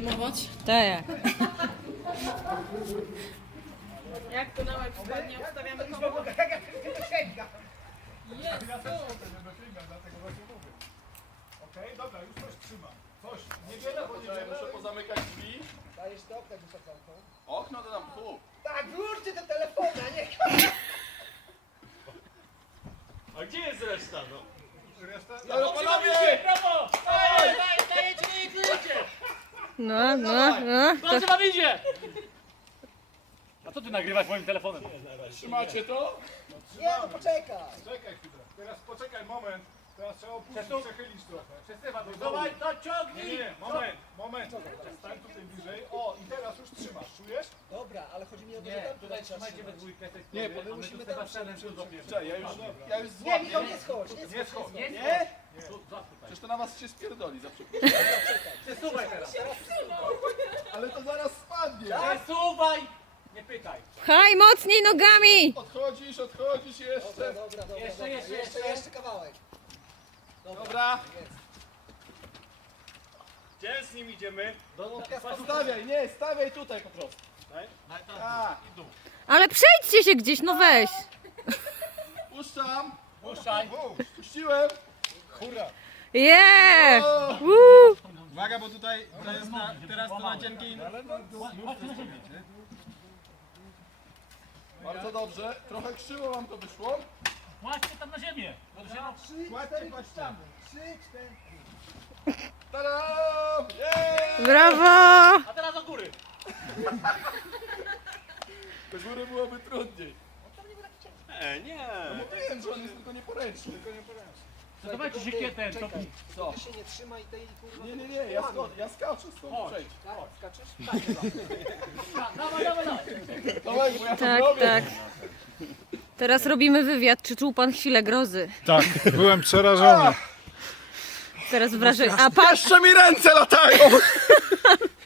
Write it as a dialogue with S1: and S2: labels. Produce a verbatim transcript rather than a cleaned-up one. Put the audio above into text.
S1: filmować?
S2: Tak.
S1: Jak to na łeb spadnie, obstawiamy koło? Jest!
S3: Okej, dobra, już coś trzyma. Coś, niewiele, bo niewiele.
S4: Muszę pozamykać drzwi.
S5: Dajesz to okno wysoką.
S4: Okno to tam tu.
S5: Tak, włóżcie te telefony, a nie...
S6: A gdzie jest reszta, no?
S3: Reszta?
S4: No panowie!
S6: Brawo! Daję, daję, dajecie, nie idzie!
S2: No, no, no.
S6: Dobrze wam idzie! A co ty nagrywasz moim telefonem?
S4: Trzymacie to?
S5: Nie, no poczekaj.
S3: Czekaj chwilę. Teraz poczekaj moment. Teraz trzeba opuścić,
S6: Przesuń.
S3: przechylić trochę. Przesywa do dołu.
S6: Dawaj, to
S3: Nie,
S6: ciągnij!
S3: nie, nie, moment, moment. Stań tutaj bliżej. O, i teraz już trzymasz, czujesz?
S5: Dobra, ale chodzi mi o to, że
S6: Nie,
S5: tam
S6: tutaj
S5: trzeba
S6: trzymajcie we
S5: trzymać.
S6: dwójkę tej
S4: Nie,
S6: strony,
S4: bo
S6: a my
S5: musimy
S6: tu z
S5: tam
S6: Sebastianem
S5: przy-
S6: tu złapiemy.
S4: Cześć, ja już, ja już
S5: Nie,
S4: złapię.
S5: Michał, nie schodź, nie
S3: Nie
S5: schodź.
S3: schodź.
S6: Nie?
S5: Nie?
S6: Tu, złap tutaj.
S4: Przecież to na was się spierdoli za przeproszeniem.
S6: Przesuwaj teraz.
S4: Ale to zaraz spadnie.
S6: Przesuwaj! Nie pytaj.
S2: Pchaj mocniej nogami!
S4: Odchodzisz, odchodzisz
S5: Dobra,
S4: jeszcze.
S5: dobra, dobra.
S6: Jeszcze,
S5: dobra.
S6: jeszcze,
S5: jeszcze,
S6: jeszcze.
S5: jeszcze kawałek.
S4: Dobra.
S5: Jest.
S6: Gdzie z nim idziemy? Do
S4: Stawiaj, nie, stawiaj tutaj po prostu. Tak.
S2: Ale przejdźcie się gdzieś, no weź.
S4: Puszczam.
S6: Puszczaj.
S4: Puściłem.
S3: Hurra!
S2: Yeah!
S4: O!
S2: Woo!
S3: Uwaga, bo tutaj to jest na, teraz to na cienkiej...
S4: Bardzo dobrze. Trochę krzywo wam to wyszło.
S6: Kładźcie tam na ziemię. Bo to się na...
S5: Trzy, cztery, puszczamy. Trzy, cztery.
S4: Tada! Jej!
S2: Brawo!
S6: A teraz do góry.
S4: Bez góry byłoby trudniej.
S6: E, nie.
S4: No mówiłem, że on jest tylko nieporęczny.
S6: To dawajcie się kietę. To...
S5: Czekaj,
S4: Co?
S5: ty się nie trzymaj tej kurwa.
S4: Nie, nie, nie, ja, sko ja skaczę stąd.
S6: Chodź.
S4: Przejdź.
S5: Tak, skaczesz?
S6: Dawaj, dawaj, dawaj.
S4: Dawaj, bo ja to
S2: Tak,
S4: robię.
S2: tak. Teraz robimy wywiad. Czy czuł pan chwilę grozy?
S3: Tak, byłem przerażony.
S2: Teraz wrażenie. A pan,
S4: Jeszcze mi ręce latają!